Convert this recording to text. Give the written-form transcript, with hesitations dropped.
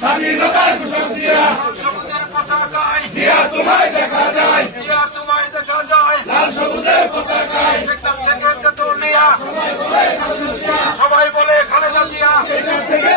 স্বাধীনতার ঘোষক জিয়া সবুজের পতাকায় জিয়া তোমায় দেখা যায় জিয়া তোমায় দেখা যায় লাল সবুজের পতাকায় সেখান থেকে তেতুলিয়া সবাই বলে খালেদা জিয়া সেখান থেকে